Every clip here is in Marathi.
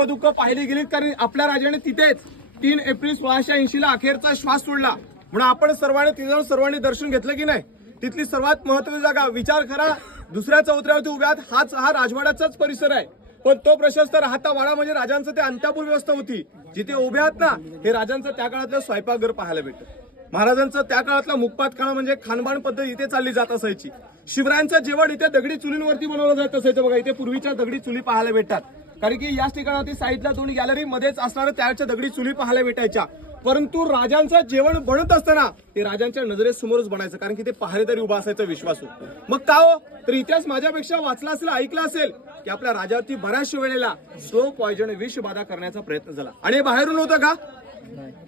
दुःख पाहिली गेली, कारण आपल्या राजाने तिथेच 3 एप्रिल 1680 ला अखेरचा श्वास सोडला. म्हणून आपण सर्वांनी तिथे जाऊन सर्वांनी दर्शन घेतलं की नाही. तिथली सर्वात महत्त्वाची जागा विचार करा, दुसऱ्या चौथऱ्यावरती उभ्यात हा राजवाड्याचाच परिसर आहे. पण तो प्रशस्त राहता वाडा म्हणजे राजांचं ते अंत्यापूर व्यवस्था होती. जिथे उभे आहात ना, हे राजांचं त्या काळातलं स्वयंपाकघर पाहायला भेटतं. महाराजांचं त्या काळातला मुखपाट काळ म्हणजे खानबाण पद्धत इथे चालली जात असायची. शिवरायांचं जेवण इथे दगडी चुलींवरती बनवलं जात असायचं. बघा इथे पूर्वीच्या दगडी चुली पाहायला भेटतात, कारण की याच ठिकाणी साईडला 2 गॅलरी मध्येच असणाऱ्या त्याच्या दगडी चुली पाहायला भेटायच्या. परंतु राजांचं जेवण बनत असताना ते राजांच्या नजरेसमोरच बनायचं, कारण की ते पहारेदारी उभा असायचा विश्वासू. मग का हो, तर इतिहास माझ्यापेक्षा वाचला असेल, ऐकला असेल की आपल्या राजावरती बऱ्याचशा वेळेला स्लो पॉइजन विषबाधा करण्याचा प्रयत्न झाला. आणि बाहेरून नव्हतं का,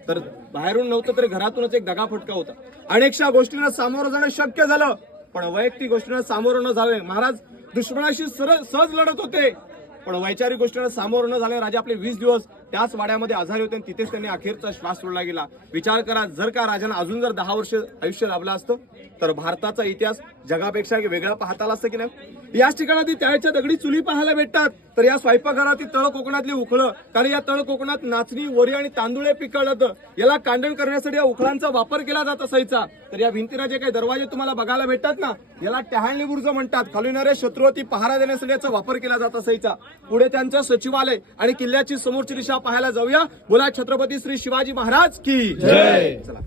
तर बाहेरून नव्हतं तर घरातूनच एक दगाफटका होता. अनेकशा गोष्टींना सामोरं जाणं शक्य झालं, पण वैयक्तिक गोष्टींना सामोरं न झाले. महाराज दुश्मनाशी सहज लढत होते, पण वैचारिक गोष्टींना सामोरं न झाले राजा आपले 20 दिवस त्याच वाड्यामध्ये आजारी होते आणि तिथेच त्यांनी अखेरचा श्वास सोडला गेला. विचार करा, जर का राजांना अजून जर 10 वर्ष आयुष्य लाभलं असतं तर भारताचा इतिहास जगापेक्षा वेगळा पाहता आला असतं की नाही. याच ठिकाणी त्याच्या दगडी चुली पाहायला भेटतात. तर या स्वयंपाकघरातील तळ कोकणातली उखळं, कारण या तळ कोकणात नाचणी, वरी आणि तांदूळ पिकवलं जातं. याला कांडण करण्यासाठी या उखळांचा वापर केला जात असायचा. तर या भिंतीला जे काही दरवाजे तुम्हाला बघायला भेटतात ना, याला टहाळणी बुरुज म्हणतात. खाली येणाऱ्या शत्रूवरती पहारा देण्यासाठी याचा वापर केला जात असायचा. पुढे त्यांचं सचिवालय आणि किल्ल्याची समोरची दिशा पाहायला जाऊया. बोला छत्रपती श्री शिवाजी महाराज की जय. चला.